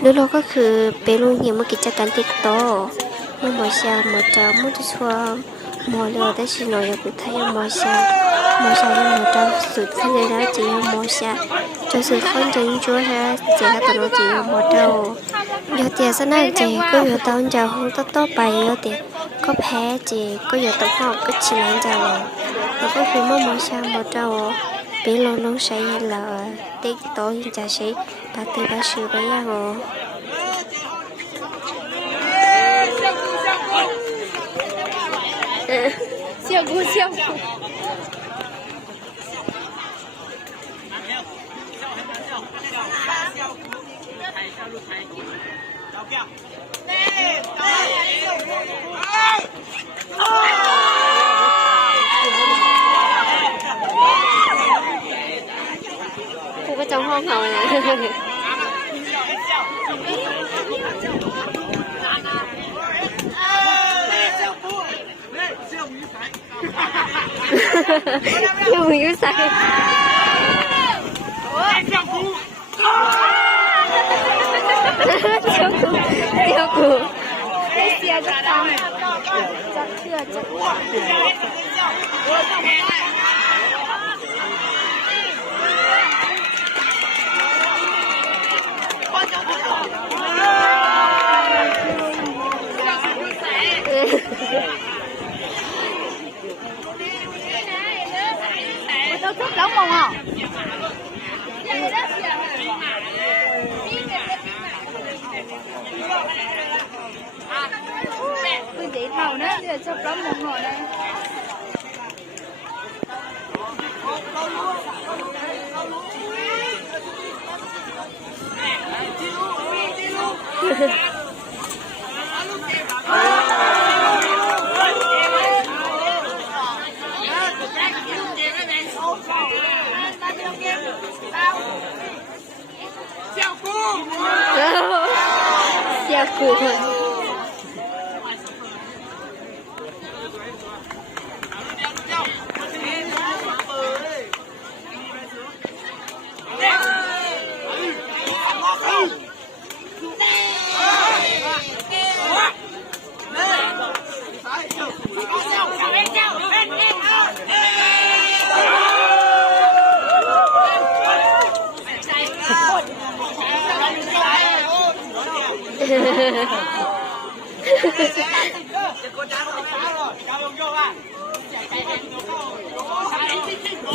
แล้วเราก็คือเป็นลูกเนี่ยมากิจการติ๊กโตมื่อหมอชาหมอเจ้ามุ่งจะชัวหมอเลือได้ชิโนยกุไทยหมอชายังหมอเจ้าสุดขึ้นเลยนะจีหมอชาจะสุดขั้นจนชัวฮะเจ้าตัวน้องจีหมอเจ้ายอดเตี้ยสนั่นเจ้ก็อยู่ตอนเจ้าห้องโตไปยอดเตี้ยก็แพ้เจ้ก็อยู่ตรงห้องก็ชิลังเจ้าแล้วก็คือหมอชาหมอเจ้าเป็นลงใช้ละติ๊กโตยังจะใช้ปฏิบัติชื่อไปยังอ๋อ笑哭笑哭。กูก็จองห้องเขานะ又有谁？跳舞，跳舞，你写着当，这这。都出兩夢啊！佢幾頭呢？呢度出兩夢喎呢。笑哭。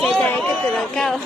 Chạy chạy cái từ là cao.